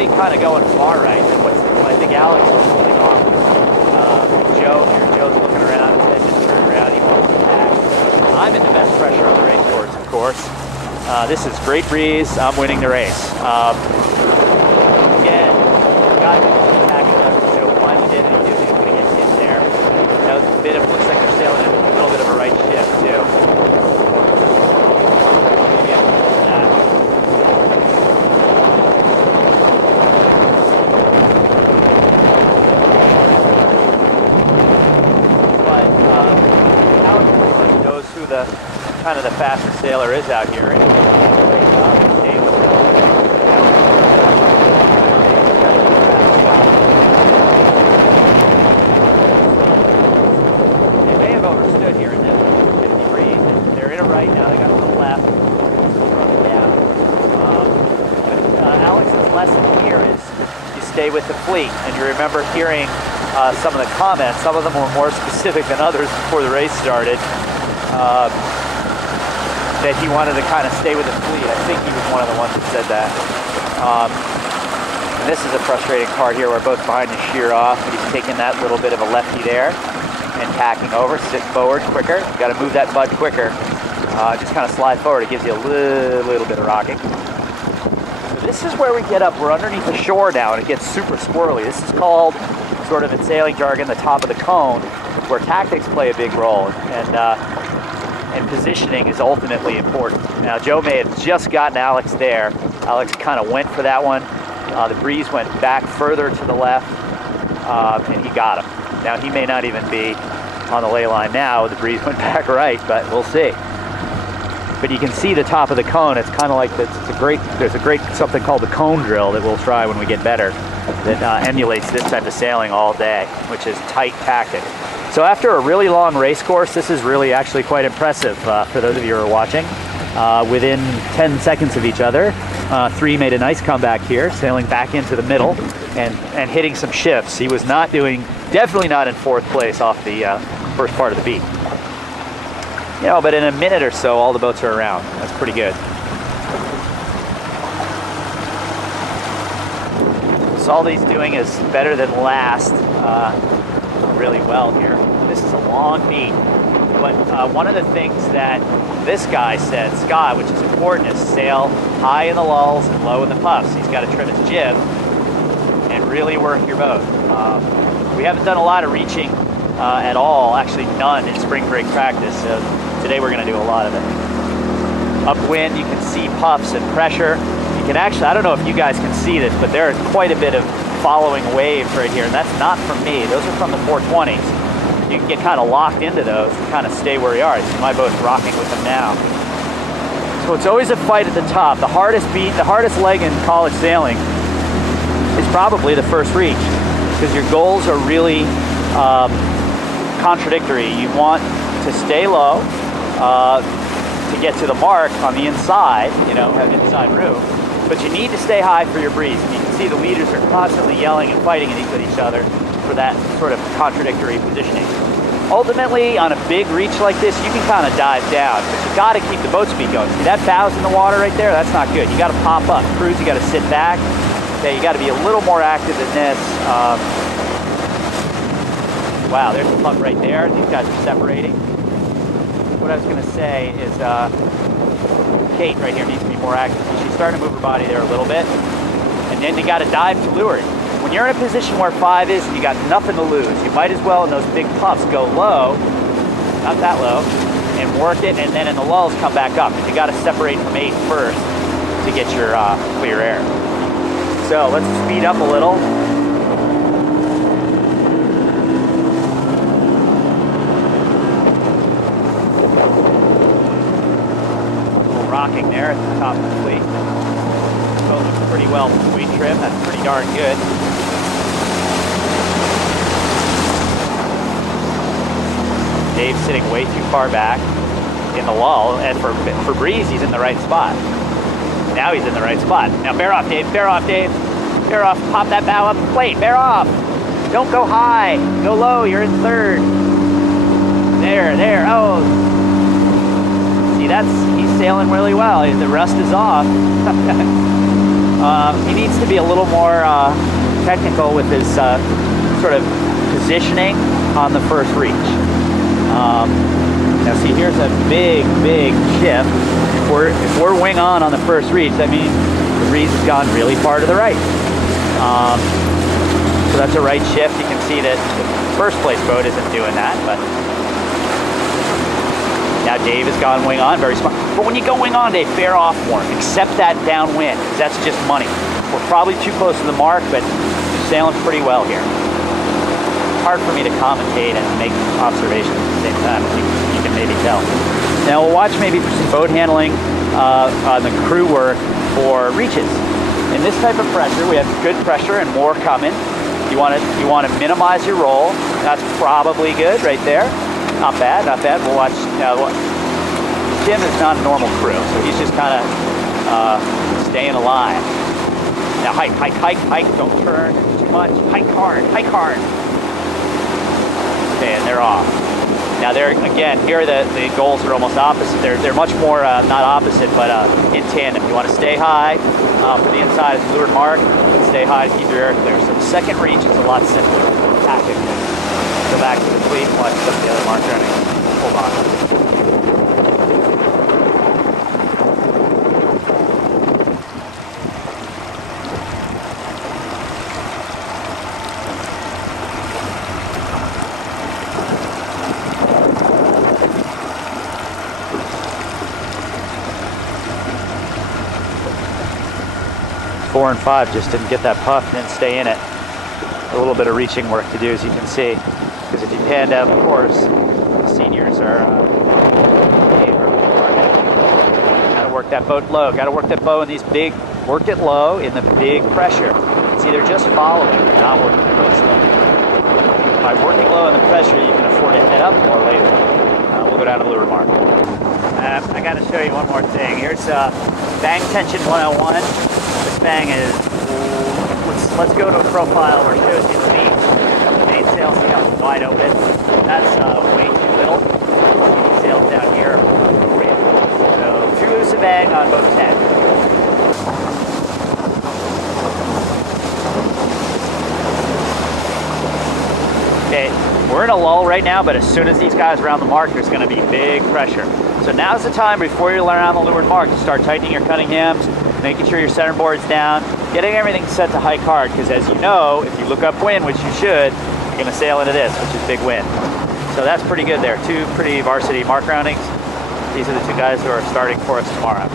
really kind of going far right. And what I think Alex was holding off Joe here. Joe's looking around, his head just turned around, he wants to back. I'm in the best pressure on the race course, of course. This is great breeze. I'm winning the race. Again, got attacking up. Joe finally did, and he knew he was going to get hit there. Now, a bit of, looks like they're sailing in a little bit of a right shift, too. Maybe I can hold that. But Alex pretty much knows who the kind of the fastest sailor is out here. And they may have overstood here in this 50 degrees. They're in a right now. They got a little left. Down. But Alex's lesson here is you stay with the fleet, and you remember hearing some of the comments. Some of them were more specific than others before the race started. That he wanted to kind of stay with the fleet. I think he was one of the ones that said that. And this is a frustrating part here where both behind you shear off. He's taking that little bit of a lefty there and tacking over, sit forward quicker. You got to move that butt quicker. Just kind of slide forward. It gives you a little bit of rocking. So this is where we get up. We're underneath the shore now, and it gets super squirrely. This is called, sort of in sailing jargon, the top of the cone, where tactics play a big role. And positioning is ultimately important. Now, Joe may have just gotten Alex there. Alex kind of went for that one. The breeze went back further to the left, and he got him. Now, he may not even be on the ley line now. The breeze went back right, but we'll see. But you can see the top of the cone. It's kind of like this. There's a great something called the cone drill that we'll try when we get better that emulates this type of sailing all day, which is tight tactic. So after a really long race course, this is really actually quite impressive for those of you who are watching. Within 10 seconds of each other, three made a nice comeback here, sailing back into the middle and hitting some shifts. He was definitely not in fourth place off the first part of the beat. You know, but in a minute or so, all the boats are around. That's pretty good. So all he's doing is better than last. Really well here. This is a long beat, but one of the things that this guy said, Scott, which is important, is sail high in the lulls and low in the puffs. He's got to trim his jib and really work your boat. We haven't done a lot of reaching at all, actually none in spring break practice, so today we're going to do a lot of it. Upwind, you can see puffs and pressure. You can actually, I don't know if you guys can see this, but there is quite a bit of following waves right here, and that's not from me. Those are from the 420s. You can get kind of locked into those and kind of stay where you are. You see my boat's rocking with them now. So it's always a fight at the top. The hardest beat, the hardest leg in college sailing is probably the first reach, because your goals are really contradictory. You want to stay low to get to the mark on the inside, you know, have inside room, but you need to stay high for your breeze. And you can see the leaders are constantly yelling and fighting with each other for that sort of contradictory positioning. Ultimately, on a big reach like this, you can kind of dive down, but you got to keep the boat speed going. See that bow's in the water right there? That's not good. You got to pop up. Crews, you got to sit back. Okay, you got to be a little more active than this. Wow, there's a pup right there. These guys are separating. What I was going to say is Kate right here needs to be more active. She's starting to move her body there a little bit. And then you got to dive to leeward. When you're in a position where 5 is and you got nothing to lose, you might as well in those big puffs go low, not that low, and work it, and then in the lulls come back up. You got to separate from 8 first to get your clear air. So let's speed up a little. Rocking there at the top of the fleet. Boat looks pretty well between trim. That's pretty darn good. Dave's sitting way too far back in the lull, and for breeze, he's in the right spot. Now he's in the right spot. Now bear off, Dave. Bear off, Dave. Bear off. Pop that bow up the plate. Bear off. Don't go high. Go low. You're in third. There. Oh. See, he's sailing really well. The rust is off. He needs to be a little more technical with his sort of positioning on the first reach. Now see, here's a big shift. If we're wing on the first reach, that means the breeze has gone really far to the right. So that's a right shift. You can see that the first place boat isn't doing that, but now Dave has gone wing on, very smart. But when you go wing on, Dave, bear off more. Accept that downwind, because that's just money. We're probably too close to the mark, but you're sailing pretty well here. Hard for me to commentate and make observations at the same time, as you can maybe tell. Now we'll watch maybe for some boat handling on the crew work for reaches. In this type of pressure, we have good pressure and more coming. You want to minimize your roll. That's probably good right there. Not bad, not bad. We'll watch. Tim is not a normal crew, so he's just kind of staying alive. Now hike. Don't turn too much. Hike hard. Okay, and they're off. Now here the goals are almost opposite. They're much more not opposite, but in tandem. You want to stay high for the inside of the leeward mark, and stay high to keep your air clear. So the second reach is a lot simpler tactically. Go back to the fleet and watch some of the other mark running. Hold on. 4 and 5 just didn't get that puff, didn't stay in it. A little bit of reaching work to do, as you can see. Because if you pan down the course, the seniors are gotta work that boat low. Gotta work that bow in these big, work it low in the big pressure. See, they're just following, they're not working the boat slow. By working low in the pressure, you can afford to head up more later. We'll go down to the leeward mark. I gotta show you one more thing. Here's bang tension 101. This bang is, let's go to a profile where it shows you the beach. The mainsail, see how it's wide open? That's way too little. The sails down here for you. So too loose a bang on both ends. Okay, we're in a lull right now, but as soon as these guys are around the mark, there's going to be big pressure. So now's the time before you learn on the leeward mark to start tightening your Cunninghams, making sure your centerboard's down, getting everything set to hike hard, because as you know, if you look upwind, which you should, you're going to sail into this, which is big wind. So that's pretty good there. Two pretty varsity mark roundings. These are the two guys who are starting for us tomorrow.